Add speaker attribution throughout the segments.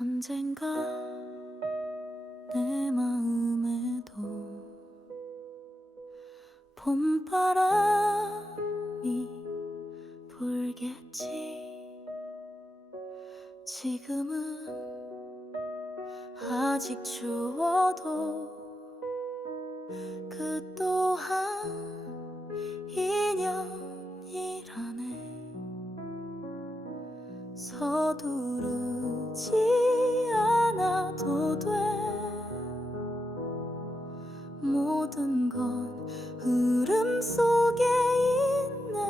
Speaker 1: 언젠가 내 마음에도 봄바람이 불겠지. 지금은 아직 추워도 그 또한 서두르지 않아도 돼. 모든 건 흐름 속에 있네.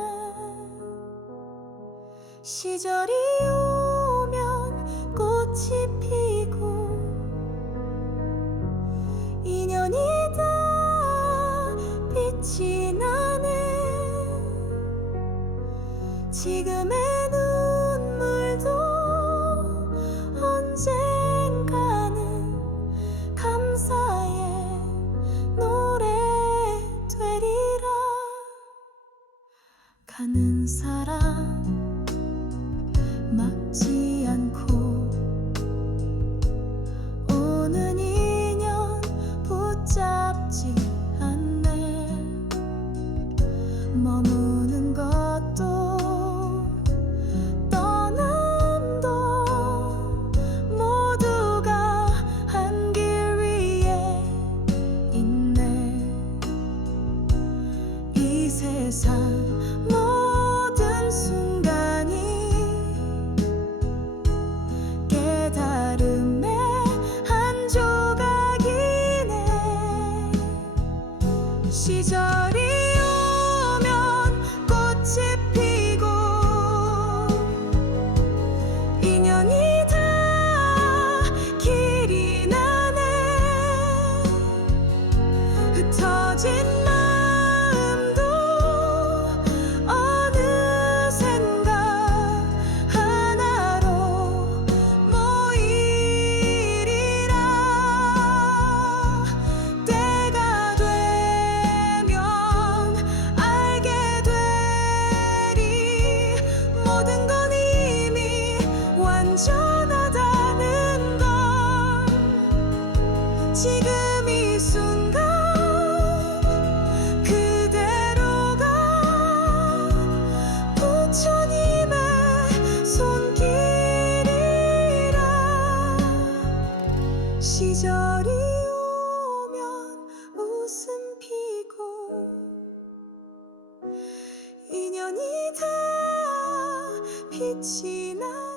Speaker 1: 시절이 오면 꽃이 피고 인연이 다 빛이 나네. 지금의 가는 사람 막지 않고 오는 인연 붙잡지 않네. 머무 시절이 오면 꽃이 피고 인연이 다 길이 나네. 흩어진 지금 이 순간 그대로가 부처님의 손길이라 시절이 오면 웃음 피고 인연이 다 빛이 나